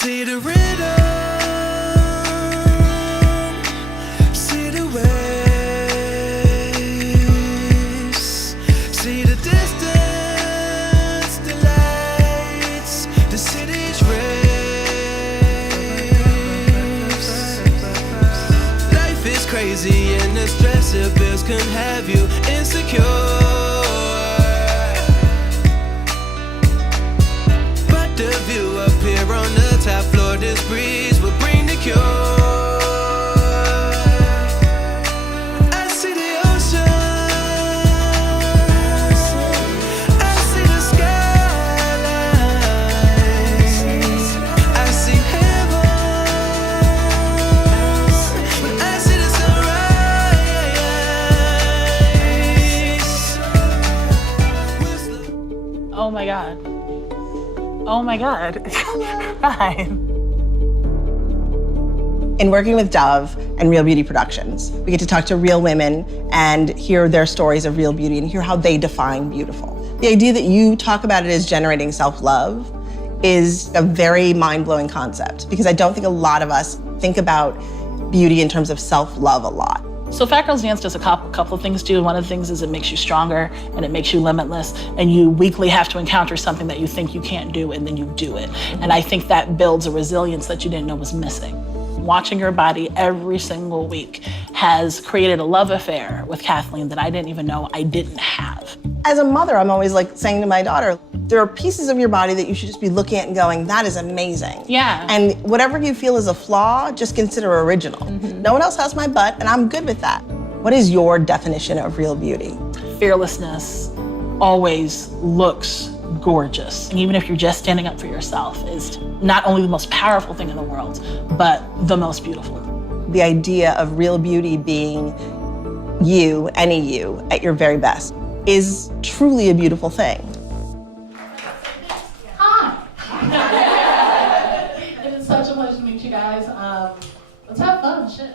See the rhythm, see the waves, see the distance, the lights, the city's race. Life is crazy and the stress of bills can have you insecure. The view up here on the top floor, this breeze will bring the cure. I see the oceans, I see the skylines, I see heaven, I see the sunrise. Oh my God. Oh my God. Hi. In working with Dove and Real Beauty Productions, we get to talk to real women and hear their stories of real beauty and hear how they define beautiful. The idea that you talk about it as generating self-love is a very mind-blowing concept because I don't think a lot of us think about beauty in terms of self-love a lot. So Fat Girls Dance does a couple of things too. One of the things is it makes you stronger and it makes you limitless, and you weekly have to encounter something that you think you can't do and then you do it. And I think that builds a resilience that you didn't know was missing. Watching your body every single week has created a love affair with Cathleen that I didn't even know I didn't have. As a mother, I'm always like saying to my daughter, there are pieces of your body that you should just be looking at and going, that is amazing. Yeah. And whatever you feel is a flaw, just consider original. No one else has my butt, and I'm good with that. What is your definition of real beauty? Fearlessness always looks gorgeous. And even if you're just standing up for yourself is not only the most powerful thing in the world, but the most beautiful. The idea of real beauty being you, any you, at your very best, is truly a beautiful thing. It is such a pleasure to meet you guys. Let's have fun, shit.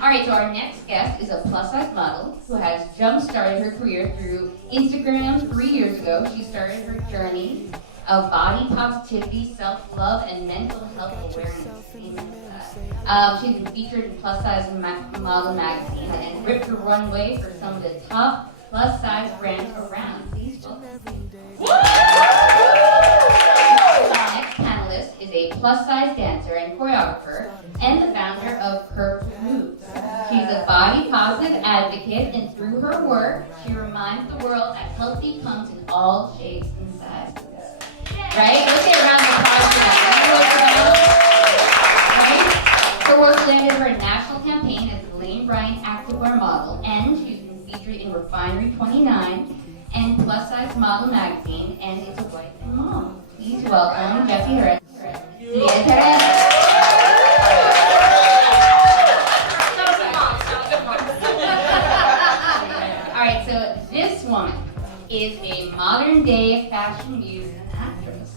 All right, so our next guest is a plus-size model who has jump-started her career through Instagram 3 years ago. She started her journey of body positivity, self-love, and mental health awareness. She's been featured in Plus-Size Model magazine and ripped the runway for some of the top plus-size brands around. Please welcome. Our next panelist is a plus-size dancer and choreographer and the founder of Curvy Girls Rock. She's a body-positive advocate, and through her work, she reminds the world that healthy comes in all shapes and sizes. Right? Let's get a round of applause for that. Right? Her work landed her a national campaign as the Lane Bryant activewear model, and she's been featured in Refinery 29 and Plus-Size Model magazine, and it's a wife and mom. Please welcome Jessie. Diaz-Herrera. All right, so this woman is a modern-day fashion muse and actress.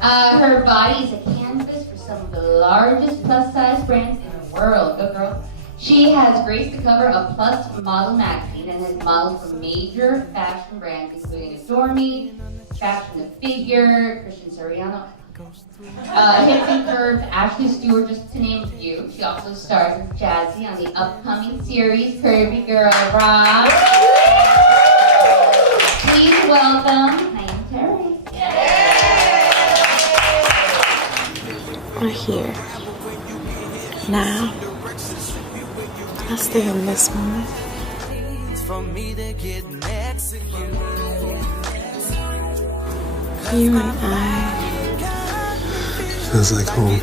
Her body is a canvas for some of the largest plus-size brands in the world. Go girl. She has graced the cover of Plus Model magazine and has modeled for major fashion brands including Adore Me, Fashion the Figure, Christian Siriano, Hips and Curves, Ashley Stewart, just to name a few. She also stars with Jessie on the upcoming series Curvy Girls Rock. Please welcome Naimah. We're here. Now, let's stay in this moment. You and I. Feels like home.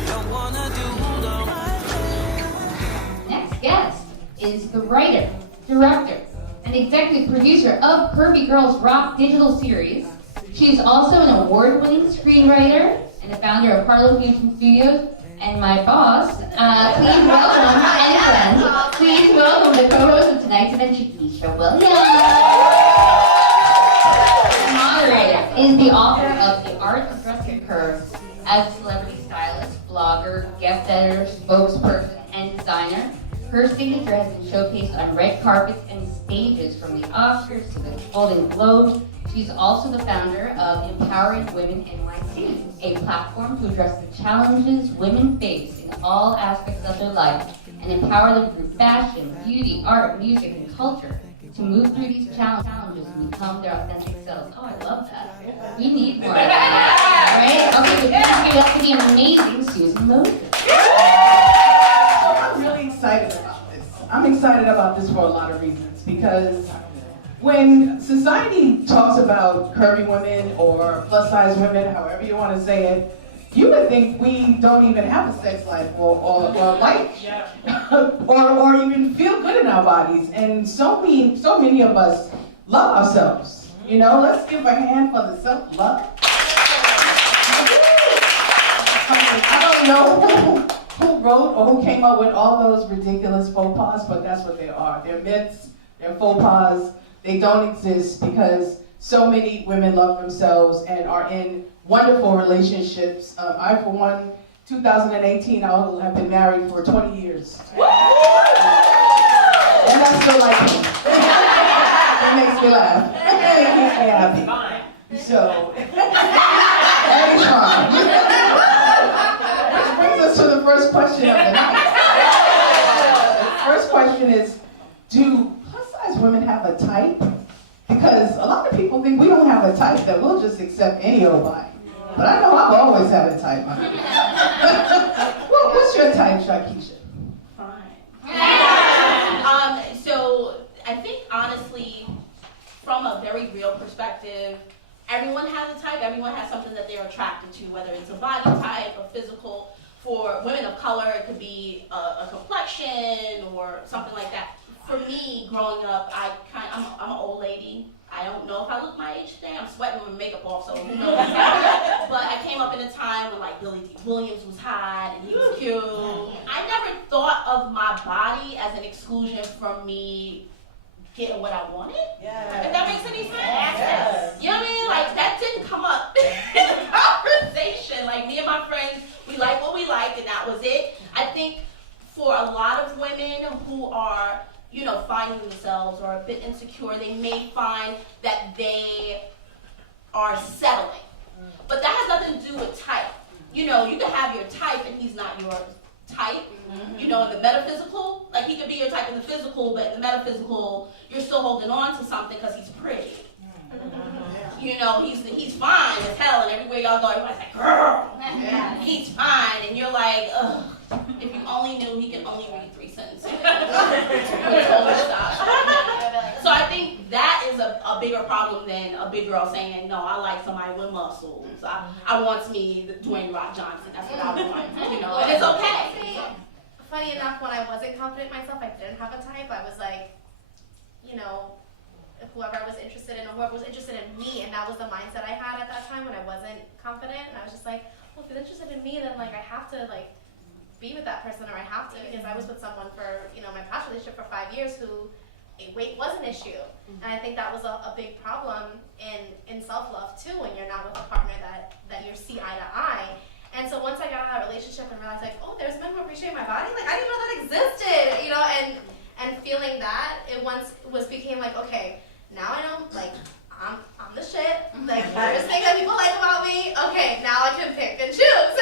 Next guest is the writer, director, and executive producer of Curvy Girls Rock digital series. She's also an award-winning screenwriter and the founder of Harlow Fusion Studios, and my boss. Please welcome and friend. Please welcome the co-host of tonight's event, Shakesha Williams. The moderator is the author of The Art of Dressing Curves as a celebrity stylist, blogger, guest editor, spokesperson, and designer. Her signature has been showcased on red carpets and stages from the Oscars to the Golden Globes. She's also the founder of Empowering Women NYC, a platform to address the challenges women face in all aspects of their life and empower them through fashion, beauty, art, music, and culture to move through these challenges and become their authentic selves. Oh, I love that. We need more of that, right? Okay, so please give it up to the amazing Susan Moses. I'm really excited about this. I'm excited about this for a lot of reasons, because when society talks about curvy women or plus size women, however you want to say it, you would think we don't even have a sex life or like or even feel good in our bodies. And so many of us love ourselves. You know, let's give a hand for the self-love. I don't know who wrote or who came up with all those ridiculous faux pas, but that's what they are. They're myths, they're faux pas. They don't exist because so many women love themselves and are in wonderful relationships. I, for one, 2018, I will have been married for 20 years. And I still like it. It makes me laugh. It makes me happy. So, that is fine. Which brings us to the first question of the night. The first question is, do plus-size women have a type? Because a lot of people think we don't have a type, that we'll just accept any old body. But I know I've always had a type. Well, what's your type, Shakesha? So I think honestly, from a very real perspective, everyone has a type. Everyone has something that they're attracted to, whether it's a body type, a physical. For women of color, it could be a complexion or something like that. For me, growing up, I'm an old lady. I don't know if I look my age today. I'm sweating with makeup off, so who knows? But I came up in a time when like Billy D. Williams was hot and he was cute. I never thought of my body as an exclusion from me getting what I wanted. Yeah. If that makes any sense. Yes. You know what I mean? Like that didn't come up in the conversation. Like me and my friends, we like what we liked and that was it. I think for a lot of women who are, you know, finding themselves or a bit insecure, they may find that they are settling. But that has nothing to do with type. You know, you can have your type and he's not your type. You know, in the metaphysical, like he could be your type in the physical, but in the metaphysical, you're still holding on to something because he's pretty. You know, he's fine as hell, and everywhere y'all go, everybody's like, girl, he's fine, and you're like, ugh. If you only knew he can only read 3 sentences. So I think that is a bigger problem than a big girl saying, no, I like somebody with muscles. I want me Dwayne Rock Johnson. That's what I want. You know, and it's okay. Funny enough, when I wasn't confident in myself, I didn't have a type. I was like, you know, whoever I was interested in or whoever was interested in me, and that was the mindset I had at that time when I wasn't confident. And I was just like, well, if you're interested in me, then like I have to like be with that person, or I have to, because I was with someone for, you know, my past relationship for 5 years who weight was an issue. And I think that was a big problem in self-love too, when you're not with a partner that you see eye to eye. And so once I got out of that relationship and realized like, oh, there's men who appreciate my body, like I didn't know that existed, you know, and feeling that, it became like, okay, now I know, like, I'm the shit. Like, there's things that people like about me. Okay, now I can pick and choose.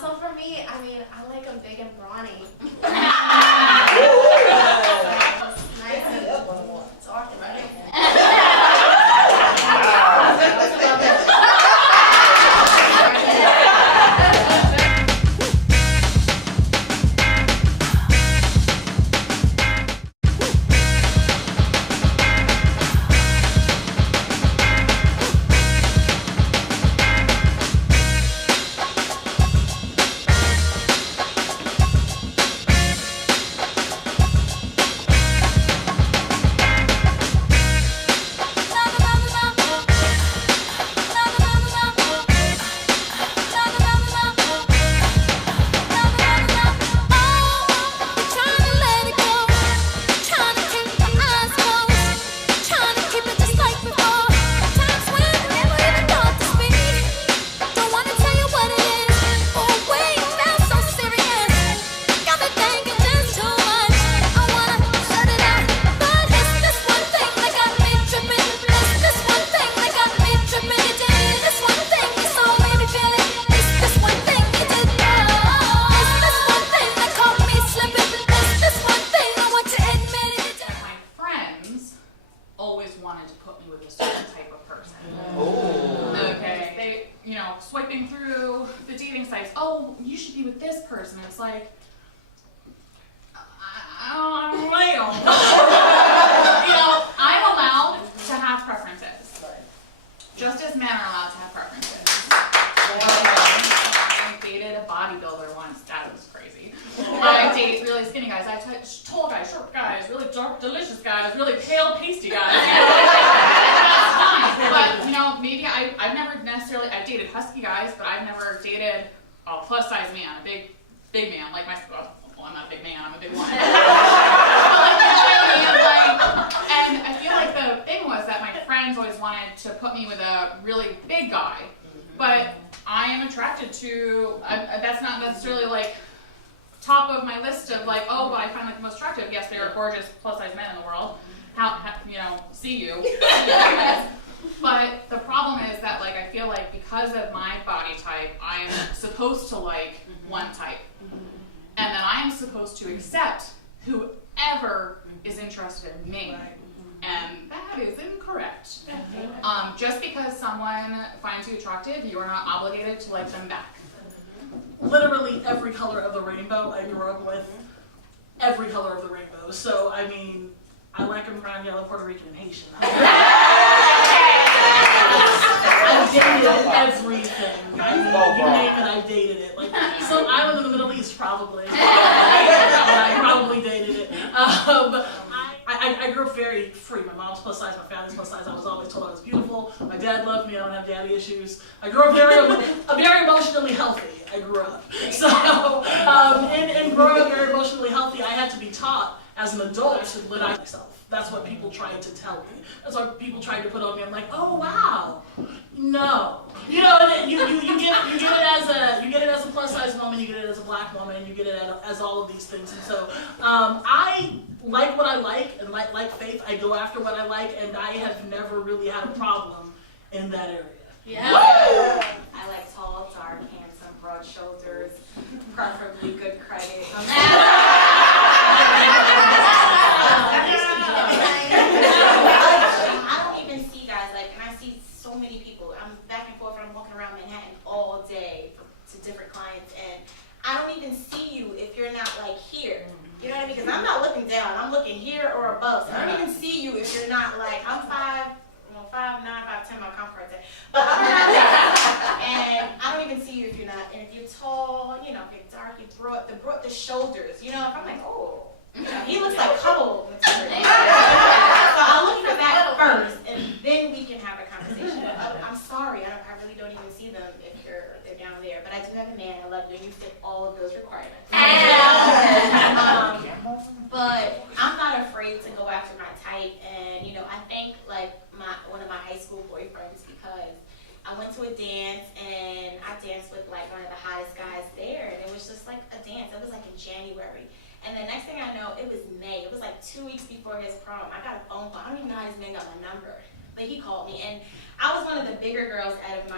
So for me, I mean, I like them big and brawny. Nice and it's awesome, right? person. It's like, I don't know. You know, I'm allowed to have preferences. Just as men are allowed to have preferences. I dated a bodybuilder once. That was crazy. I date really skinny guys. I touch tall guys, short guys, really dark, delicious guys, really pale, pasty guys. That's fine. But, you know, maybe I've never necessarily, I've dated husky guys, but I've never dated a plus size man, a big man, like well, I'm not a big man, I'm a big woman. But, like, you know what I mean? Like, and I feel like the thing was that my friends always wanted to put me with a really big guy, but I am attracted to, that's not necessarily like top of my list of like, oh, but I find like the most attractive. Yes, there are gorgeous plus size men in the world. How you know, see you. But the problem is that like I feel like because of my body type, I'm supposed to like one type. And then I am supposed to accept whoever is interested in me. And that is incorrect. Just because someone finds you attractive, you are not obligated to like them back. Literally every color of the rainbow I grew up with. Every color of the rainbow. So, I mean, I like them brown, yellow, Puerto Rican, and Haitian. I've dated everything. I mean, you name it, I've dated it. Like some island in the Middle East, probably. I probably dated it. I grew up very free. My mom's plus size, my family's plus size. I was always told I was beautiful. My dad loved me. I don't have daddy issues. I grew up very emotionally healthy. I grew up. So, and growing up very emotionally healthy, I had to be taught as an adult to live out myself. That's what people tried to tell me. That's what people tried to put on me. I'm like, oh wow, no. You know, and you get it as a plus size woman, you get it as a black woman, you get it as all of these things. And so I like what I like, and like Faith, I go after what I like, and I have never really had a problem in that area. Yeah. I like tall, dark, handsome, broad shoulders, preferably good credit. I don't even see guys like, and I see so many people. I'm back and forth, and I'm walking around Manhattan all day to different clients, and I don't even see you if you're not like here. You know what I mean? Because I'm not looking down. I'm looking here or above. So I don't even see you if you're not like, I'm 5'9", 5'10", my comfort day. But I'm not that. And I don't even see you if you're not. And if you're tall, you know, if you're dark, you brought the shoulders. You know, if I'm like, oh, you know, he looks like cuddle material. So I'll look for that first, and then we can have a conversation. I'm sorry, I really don't even see them if they're down there. But I do have a man. I love you, and you fit all of those requirements. But I'm not afraid to go after my type, and you know, I think like one of my high school boyfriends, because I went to a dance and I danced with like one of the hottest guys there, and it was just like a dance. It was like in January. And the next thing I know, it was May. It was like 2 weeks before his prom. I got a phone call. I don't even know how this man got my number, but he called me, and I was one of the bigger girls out of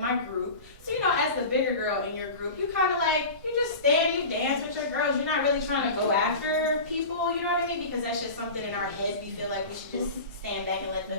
my group. So you know, as the bigger girl in your group, you kind of like, you just stand, you dance with your girls. You're not really trying to go after people. You know what I mean? Because that's just something in our heads. We feel like we should just stand back and let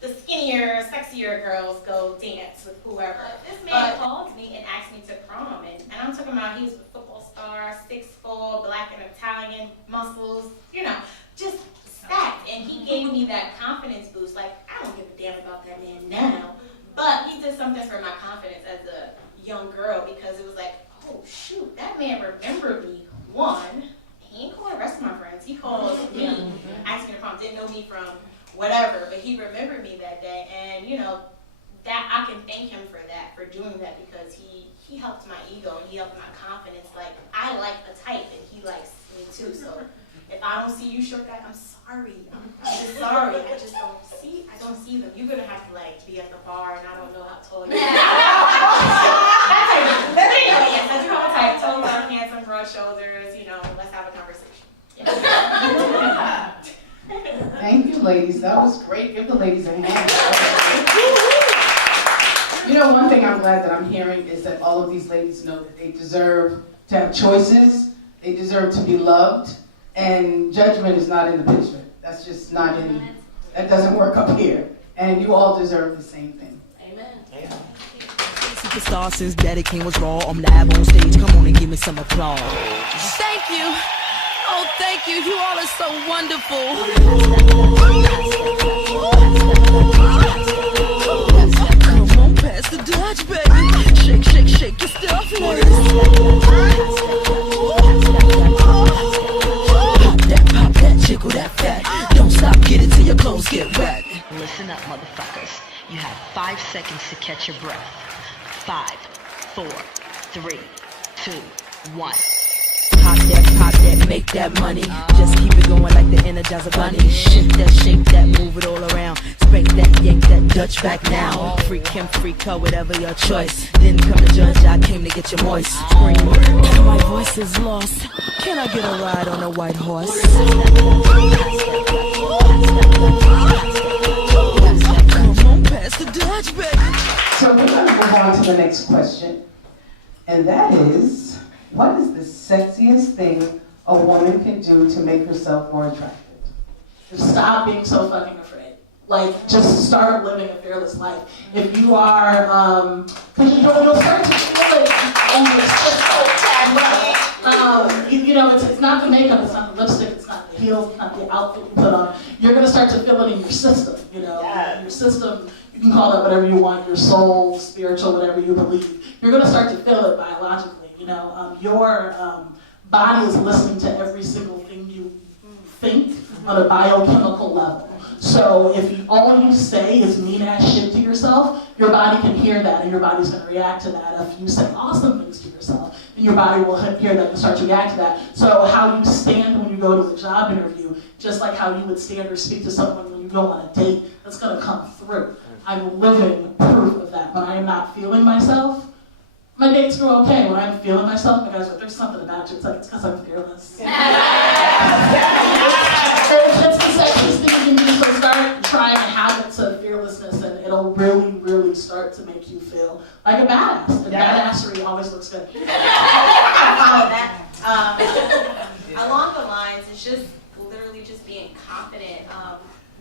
the skinnier, sexier girls go dance with whoever. This man called me and asked me to prom, and I'm talking about he was a football star, 6'4", black and Italian, muscles, you know, just stacked. And he gave me that confidence boost. Like, I don't give a damn about that man now, but he did something for my confidence as a young girl, because it was like, oh shoot, that man remembered me. One, he ain't called the rest of my friends. He called me, asked me to prom, didn't know me from whatever, but he remembered me that day, and you know, that I can thank him for that, for doing that, because he helped my ego and he helped my confidence. Like, I like the type and he likes me too, so if I don't see you short guy, I'm sorry. I'm just sorry. I just don't see them. You're gonna have to like be at the bar and I don't know how tall you are. But anyway, yes, I do have a type, tall, dark, handsome, broad shoulders, you know, let's have a conversation. Yeah. Thank you, ladies. That was great. Give the ladies a hand. You know, one thing I'm glad that I'm hearing is that all of these ladies know that they deserve to have choices. They deserve to be loved. And judgment is not in the picture. That's just not in, that doesn't work up here. And you all deserve the same thing. Amen. superstar since Daddy King was raw. I'm live on stage, come on and give me some applause. Thank you. Oh, thank you. You all are so wonderful. Come on, pass the Dutch, baby. Shake, shake, shake your stuff, ladies. Pop that, jiggle that fat. Don't stop, get it till your clothes get wet. Listen up, motherfuckers. You have 5 seconds to catch your breath. 5, 4, 3, 2, 1. Pop that, make that money. Just keep it going like the Energizer Bunny. Shake that, move it all around. Spank that, yank that Dutch back now. Freak him, freak her, whatever your choice. Didn't come to judge, I came to get you moist. Scream, my voice is lost. Can I get a ride on a white horse? Come on, pass the Dutch, baby. So we're going to move on to the next question. And that is, what is the sexiest thing a woman can do to make herself more attractive? Just stop being so fucking afraid. Like, just start living a fearless life. If you are, because you'll start to feel it on your it's not the makeup, it's not the lipstick, it's not the heels, it's not the outfit you put on. You're gonna start to feel it in your system, Your system, you can call it whatever you want, your soul, spiritual, whatever you believe. You're gonna start to feel it biologically, Your body is listening to every single thing you think on a biochemical level. So if all you say is mean ass shit to yourself, your body can hear that and your body's gonna react to that. If you say awesome things to yourself, then your body will hear that and start to react to that. So how you stand when you go to a job interview, just like how you would stand or speak to someone when you go on a date, that's gonna come through. I'm living proof of that. When I am not feeling myself, my dates go okay. When I'm feeling myself, my guys are like, there's something about you. It's like, it's because I'm fearless. It's the sexiest thing you can do, so start trying habits of fearlessness, and it'll really, really start to make you feel like a badass. And badassery always looks good. I follow that. Along the lines, it's just literally just being confident.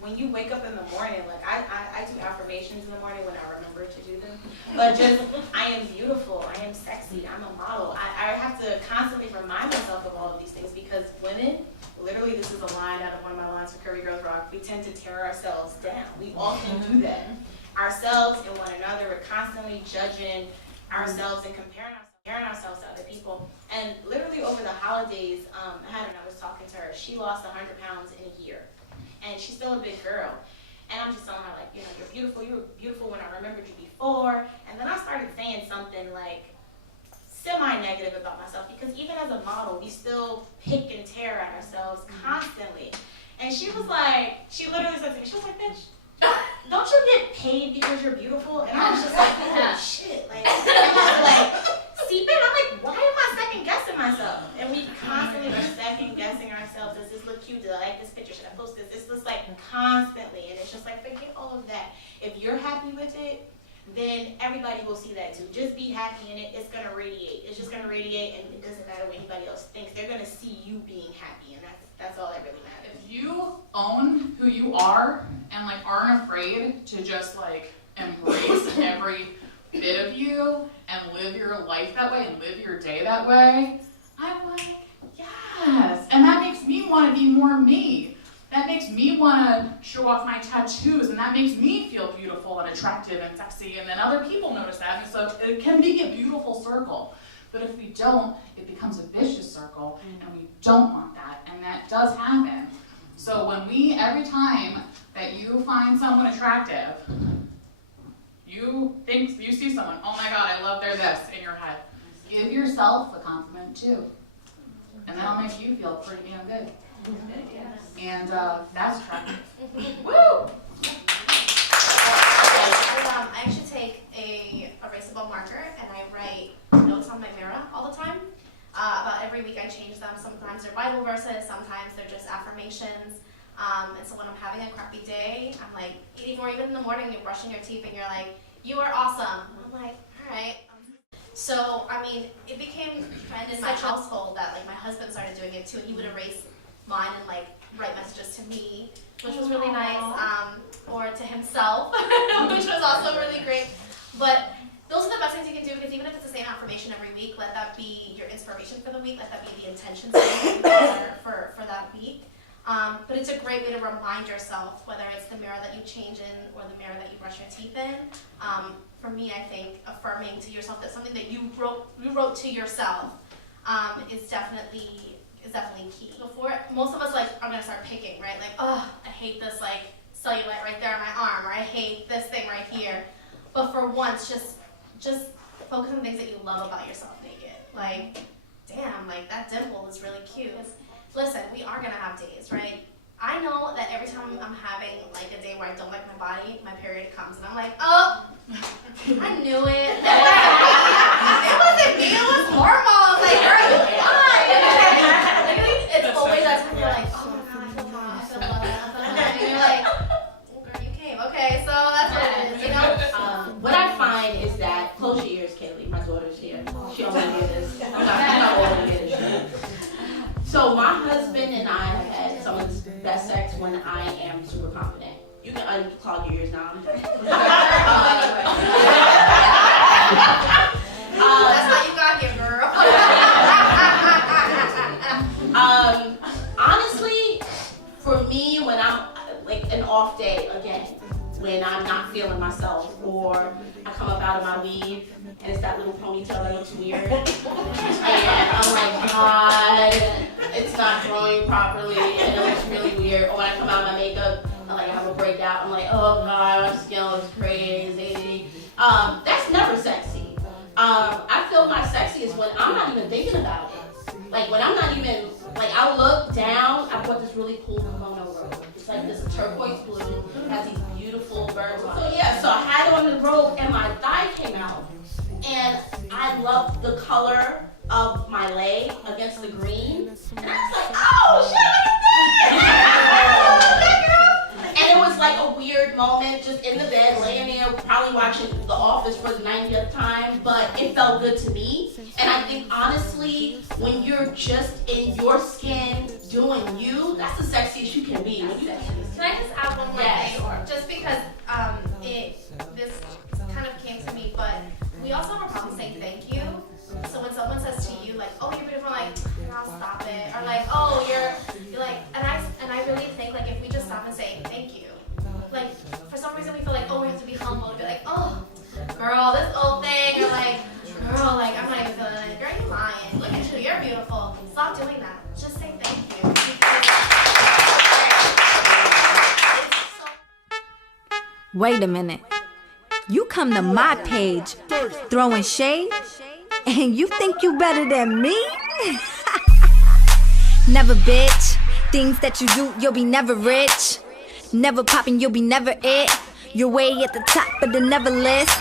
When you wake up in the morning, like I do affirmations in the morning when I remember to do them. But just, I am beautiful, I am sexy, I'm a model. I have to constantly remind myself of all of these things because women, literally this is a line out of one of my lines for Curvy Girls Rock, we tend to tear ourselves down. We often do that. Ourselves and one another, we're constantly judging ourselves and comparing ourselves to other people. And literally over the holidays, I was talking to her, she lost 100 pounds in a year. And she's still a big girl. And I'm just telling her, like, you're beautiful, you were beautiful when I remembered you before. And then I started saying something like semi-negative about myself because even as a model, we still pick and tear at ourselves constantly. And she was like, she literally said to me, she was like, bitch, don't you get paid because you're beautiful? And I was just like, oh shit. Like, I had to like seep in. I'm like, why am I second guessing myself? And we constantly are second guessing ourselves. Does this look cute? Do I like this picture? Should I post this? It's just like constantly. And it's just like, forget all of that. If you're happy with it, then everybody will see that too. Just be happy in it. It's going to radiate. It's just going to radiate, and it doesn't matter what anybody else thinks. They're going to see you being happy, and that's all that really matters. If you own who you are and like aren't afraid to just like embrace every bit of you and live your life that way and live your day that way, I'm like, yes. And that makes me want to be more me. That makes me want to show off my tattoos, and that makes me feel beautiful and attractive and sexy, and then other people notice that, and so it can be a beautiful circle. But if we don't, it becomes a vicious circle, and we don't want that, and that does happen. So every time that you find someone attractive, you see someone, oh my God, I love their this in your head. Give yourself a compliment too, and that'll make you feel pretty damn good. And that's attractive. Woo! I actually take a erasable marker and I write notes on my mirror all the time. About every week I change them. Sometimes they're Bible verses, sometimes they're just affirmations. And so when I'm having a crappy day, I'm like, or even in the morning, you're brushing your teeth and you're like, you are awesome. I'm like, all right. So, I mean, it became a trend in my household that like my husband started doing it too, and he would erase mine and like write messages to me, which was really nice, or to himself, which was also really great. But those are the best things you can do, because even if it's the same affirmation every week, let that be your inspiration for the week, let that be the intention for that week. But it's a great way to remind yourself, whether it's the mirror that you change in or the mirror that you brush your teeth in. For me, I think affirming to yourself that something that you wrote to yourself is definitely key. Before, most of us are gonna start picking, right? Like, oh, I hate this cellulite right there on my arm, or I hate this thing right here. But for once, just focus on things that you love about yourself naked. Like, damn, that dimple is really cute. Listen, we are gonna have days, right? I know that every time I'm having a day where I don't like my body, my period comes, and I'm like, oh, I knew it. It wasn't me, it was hormones. Girl, you fine. It's always that time you're like, oh my God, I feel wrong, I feel bad. And you're like, girl, you came. Okay, so that's what it is, you know? What I find is that, close your ears, Kaylee, my daughter's here. She don't want to hear this. I'm not old to hear this shit. So my husband and I have had some of the best sex when I am super confident. You can unclog your ears now. That's how you got here, girl. Honestly, for me, when I'm an off day again, when I'm not feeling myself, or I come up out of my weave and it's that little ponytail that looks weird, and I'm like, God, it's not growing properly, and it looks really weird. Or when I come out of my makeup, I have a breakout, I'm like, oh God, my skin looks crazy. That's never sexy. I feel my sexiest when I'm not even thinking about it. When I'm not even, I look down, I bought this really cool kimono robe. It's this turquoise blue, it has these beautiful birds on it. So I had it on the robe and my thigh came out. And I loved the color of my leg against the green. And I was like, oh shit, look at that! And it was a weird moment, just in the bed, laying there, probably watching The Office for the 90th time, but it felt good to me. And I think honestly, when you're just in your skin, doing you, that's the sexiest you can be. Can I just add one more thing? Just because this kind of came to me, but we also have a problem saying thank you. So when someone says to you, oh, you're beautiful, girl, stop it. Or oh, you're and I really think if we just stop and say thank you, for some reason we feel oh, we have to be humble and be oh, girl, this old thing, or girl, I'm not even feeling it. Girl, you're lying. Look at you, you're beautiful. Stop doing that. Just say thank you. Wait a minute. You come to my page throwing shade, and you think you better than me? Never, bitch. Things that you do, you'll be never rich. Never popping, you'll be never it. You're way at the top of the never list.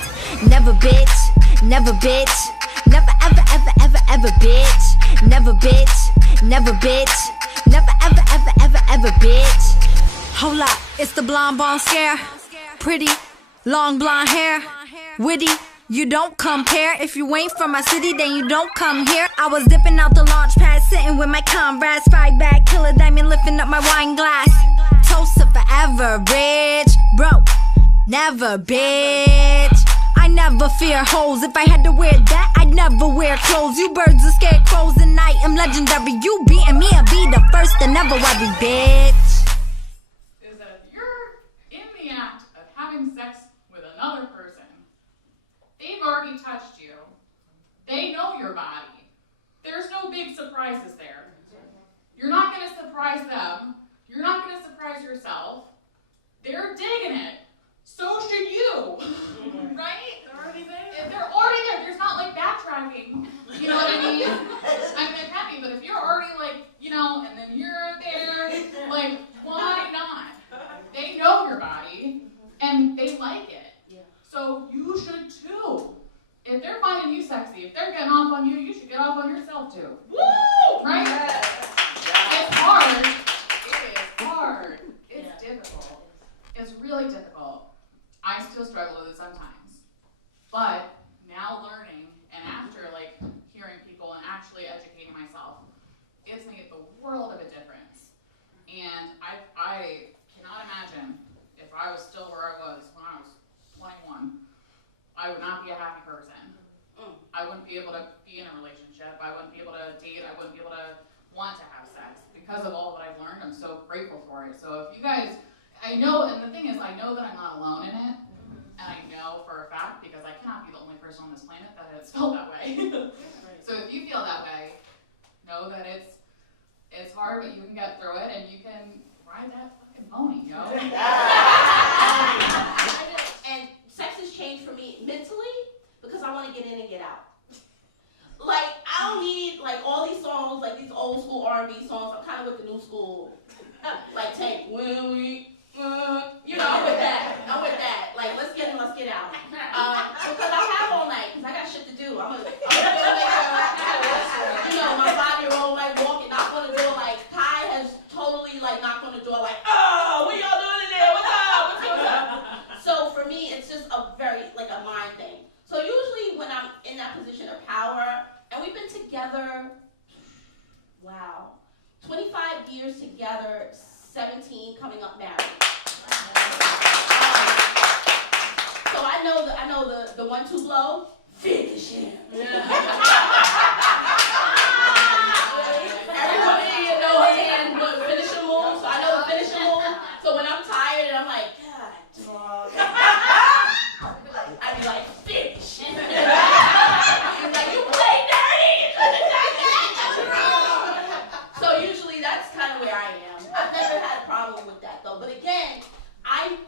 Never, bitch. Never, bitch. Never, ever, ever, ever, ever, bitch. Never, bitch. Never, bitch. Never, ever, ever, ever, ever, bitch. Hold up, it's the blonde bone scare. Pretty, long blonde hair. Witty, you don't compare. If you ain't from my city, then you don't come here. I was dipping out the launch pad, sitting with my comrades. Fight back, kill a diamond, lifting up my wine glass. Toast to forever, rich, broke, never, bitch. I never fear hoes. If I had to wear that, I'd never wear clothes. You birds are scarecrows and I am legendary. You beating me and be the first and never worry, bitch. Is that if you're in the act of having sex with another person, they've already touched you. They know your body. There's no big surprises there. You're not going to surprise them. You're not going to surprise yourself. They're digging it. So should you. Right? They're already there. If they're already there. There's not backtracking. You know what I mean? I mean, it can be, but if you're already and then you're there, why not? They know your body and they like it. Yeah. So you should too. If they're finding you sexy, if they're getting off on you, you should get off on yourself too. Woo! Right? Yes. It's hard. It is hard. It's difficult. It's really difficult. I still struggle with it sometimes. But now learning and after hearing people and actually educating myself, it's made the world of a difference. And I cannot imagine if I was still where I was when I was 21. I would not be a happy person. I wouldn't be able to be in a relationship. I wouldn't be able to date. I wouldn't be able to want to have sex because of all that I've learned. I'm so grateful for it. So if you guys, I know, and the thing is, I know that I'm not alone in it. And I know for a fact, because I cannot be the only person on this planet that has felt that way. So if you feel that way, know that it's hard, but you can get through it, and you can ride that fucking pony, yo. And sex has changed for me mentally because I want to get in and get out. Like, I don't need like all these songs, like these old school R&B songs. I'm kind of with the new school, like Tank, when we. You know, I'm with that. Like, let's get in, let's get out. Because I have all night, because I got shit to do. I'm gonna you know, my 5-year-old, like, walking, knock on the door, like, Kai has totally, like, knocked on the door, like, oh, what y'all doing in there? What's up? What's going on? So, for me, it's just a very, like, a mind thing. So, usually, when I'm in that position of power, and we've been together, wow, 25 years together, 17 coming up married. So I know the 1-2 blow. Finish him. Everybody know what finishing move. So I know the finishing move. So when I'm tired and I'm like, God, dog. I'd be like, finish. He's like, you play dirty. You should have done that. So usually that's kind of where I am. I've never had a problem with that though. But again,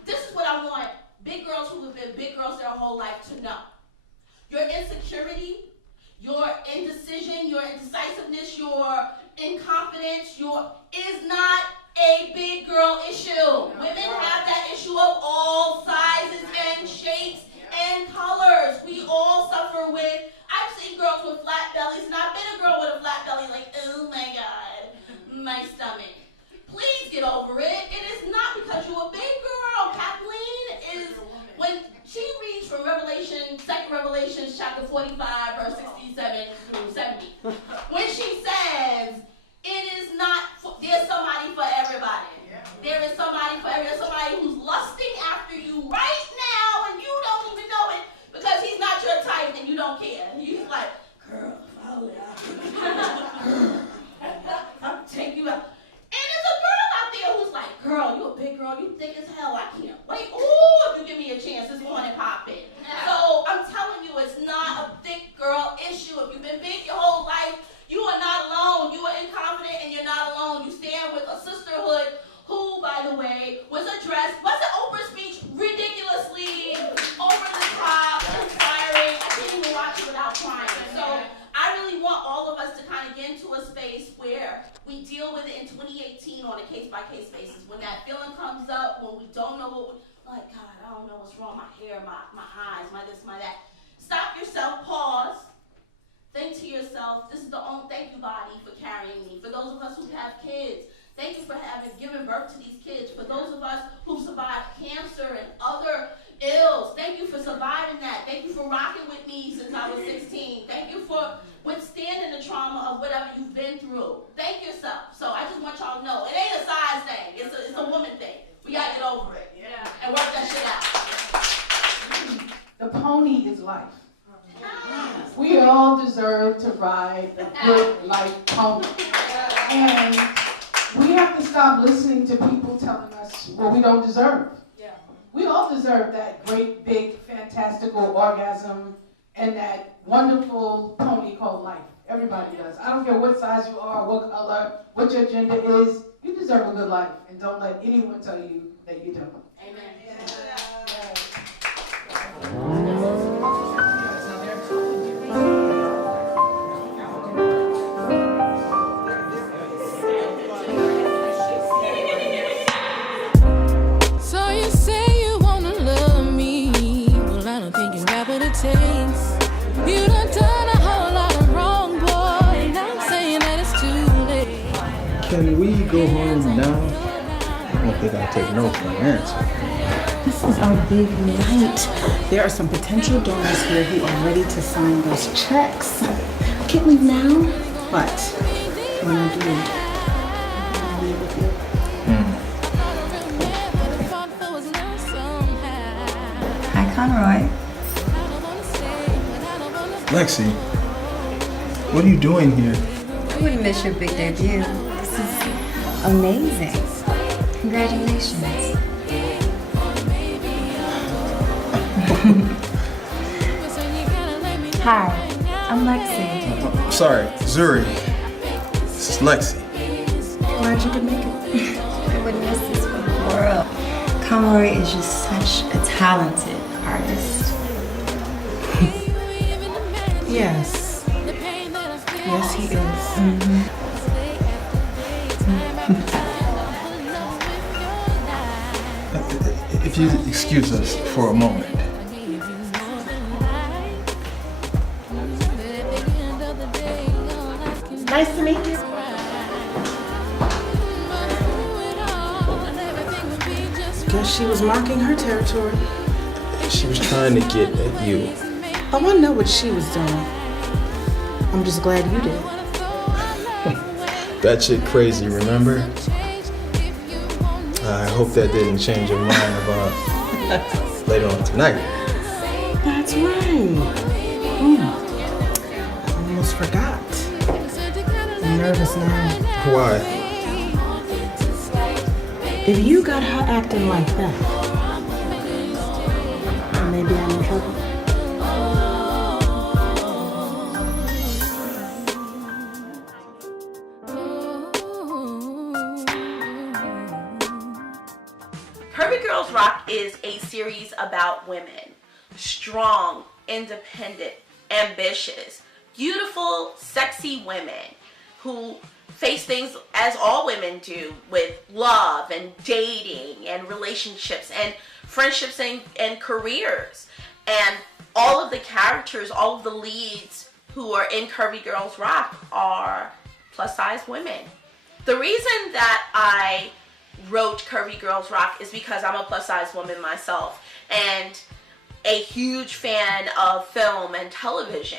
this is what I want big girls who have been big girls their whole life to know. Your insecurity, your indecision, your indecisiveness, your inconfidence, is not a big girl issue. Women have that issue of all sizes and shapes and colors. We all suffer with, I've seen girls with flat bellies, and I've been a girl with a flat belly, like, oh my God, my stomach. Please get over it. It is not because you're a big girl. Kathleen is, when she reads from Revelation, 2nd Revelation, chapter 45, verse 67 through 70, when she says, it is not, there's somebody for everybody. There is somebody for everybody. There's somebody who's lusting after you right now, and you don't even know it, because he's not your type, and you don't care. He's like, girl, I'll take you out. And there's a girl out there who's like, girl, you a big girl, you thick as hell, I can't wait. Ooh, if you give me a chance, this morning popping. So I'm telling you, it's not a thick girl issue. If you've been big your whole life, you are not alone. You are incompetent and you're not alone. You stand with a sisterhood who, by the way, was addressed, wasn't Oprah's speech ridiculously over the top, inspiring. I couldn't even watch it without crying. So I really want all of us to kind of get into a space where we deal with it in 2018 on a case-by-case basis. When that feeling comes up, when we don't know what, like, God, I don't know what's wrong, my hair, my eyes, my this, my that. Stop yourself, pause, think to yourself, this is the only, thank you, body, for carrying me. For those of us who have kids, thank you for giving birth to these kids. For those of us who survived cancer and other ills, thank you for surviving that. Thank you for rocking with me since I was 16. Thank you for withstanding the trauma of whatever you've been through. Thank yourself. So I just want y'all to know, it ain't a size thing. It's a woman thing. We gotta get over it and work that shit out. The pony is life. We all deserve to ride a good life pony. And we have to stop listening to people telling us what we don't deserve. We all deserve that great, big, fantastical orgasm and that wonderful pony called life. Everybody does. I don't care what size you are, what color, what your gender is. You deserve a good life, and don't let anyone tell you that you don't. Amen. So you say you wanna love me, well I don't think you have what it takes. You done done a whole lot of wrong, boy, and I'm saying that it's too late. Can we go home now? I don't think I'll take no for an answer. This is our big night. There are some potential donors here who are ready to sign those checks. I can't leave now, but when I do, I'll leave with you. Hi, Conroy. Lexi, what are you doing here? I wouldn't miss your big debut. This is amazing. Congratulations. Hi, I'm Lexi. Sorry, Zuri. This is Lexi. Glad you could make it. I wouldn't miss this for the world. Conroy is just such a talented artist. Yes. Yes, he is. If you excuse us for a moment. Nice to meet you. Guess she was marking her territory. She was trying to get at you. Oh, I know what she was doing. I'm just glad you did. That shit crazy, remember? I hope that didn't change your mind about later on tonight. That's right. I almost forgot. I'm nervous now. Why? If you got her acting like that, then maybe I'm in trouble. Curvy Girls Rock is a series about women. Strong, independent, ambitious, beautiful, sexy women who face things as all women do with love and dating and relationships and friendships and careers. And all of the characters, all of the leads who are in Curvy Girls Rock are plus size women. The reason that I wrote Curvy Girls Rock is because I'm a plus size woman myself and a huge fan of film and television.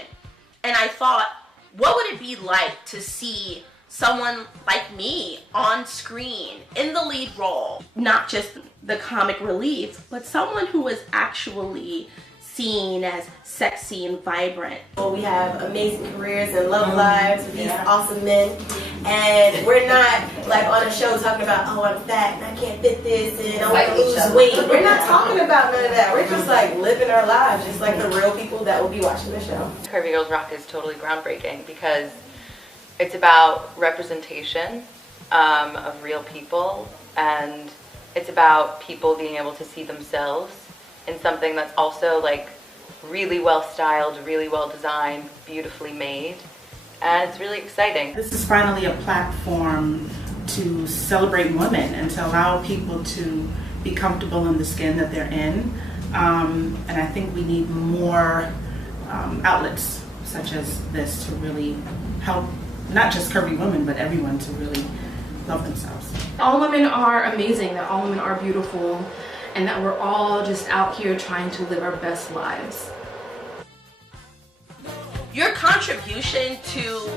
And I thought, what would it be like to see someone like me on screen in the lead role? Not just the comic relief, but someone who is actually seen as sexy and vibrant. Well, we have amazing careers and love lives with these awesome men, and we're not like on a show talking about, oh, I'm fat and I can't fit this and I want to lose weight. We're not talking about none of that. We're just like living our lives, just like the real people that will be watching the show. Curvy Girls Rock is totally groundbreaking because it's about representation of real people, and it's about people being able to see themselves in something that's also like really well styled, really well designed, beautifully made, and it's really exciting. This is finally a platform to celebrate women and to allow people to be comfortable in the skin that they're in. And I think we need more outlets such as this to really help not just curvy women, but everyone to really love themselves. All women are amazing, that all women are beautiful, and that we're all just out here trying to live our best lives. Your contribution to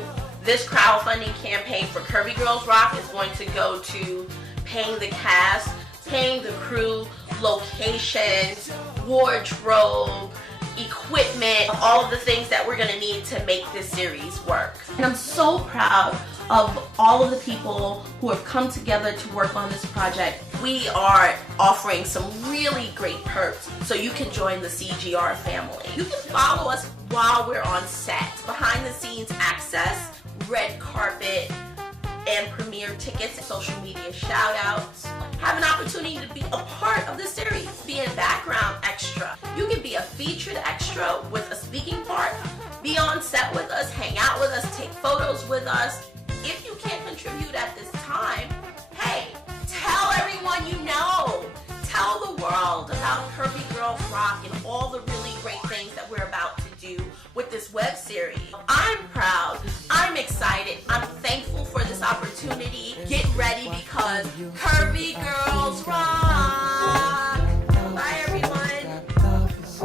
this crowdfunding campaign for Curvy Girls Rock is going to go to paying the cast, paying the crew, locations, wardrobe, equipment, all of the things that we're going to need to make this series work. And I'm so proud of all of the people who have come together to work on this project. We are offering some really great perks so you can join the CGR family. You can follow us while we're on set. Behind the scenes access, red carpet, and premiere tickets, social media shout outs. Have an opportunity to be a part of the series. Be a background extra. You can be a featured extra with a speaking part. Be on set with us, hang out with us, take photos with us. If you can't contribute at this time, hey, tell everyone you know. Tell the world about Curvy Girls Rock and all the really great things that we're about to do with this web series. I'm proud. I'm excited. I'm thankful for this opportunity. Get ready because Curvy Girls Rock. Bye, everyone.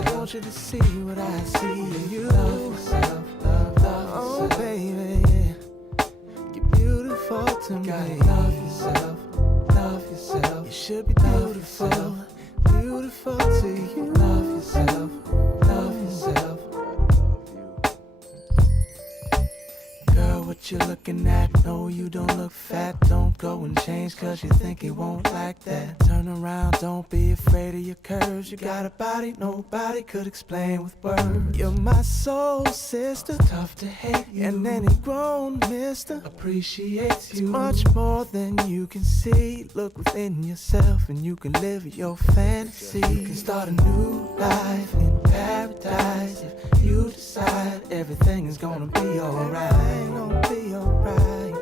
I want you to see what I see in you. Love yourself, oh, baby, yeah. You're beautiful to me. Love yourself, love yourself. You should be beautiful, beautiful to you. Love yourself, love yourself. what you're looking at. No, you don't look fat. Don't go and change cause you think he won't like that. Turn around, don't be afraid of your curves. You got a body nobody could explain with words. You're my soul sister, tough to hate you. And any grown mister appreciates you. It's much more than you can see. Look within yourself and you can live your fantasy. You can start a new life in paradise if you decide everything is gonna be alright. Gonna be alright.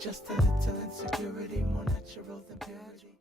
Just a little insecurity, more natural than purity.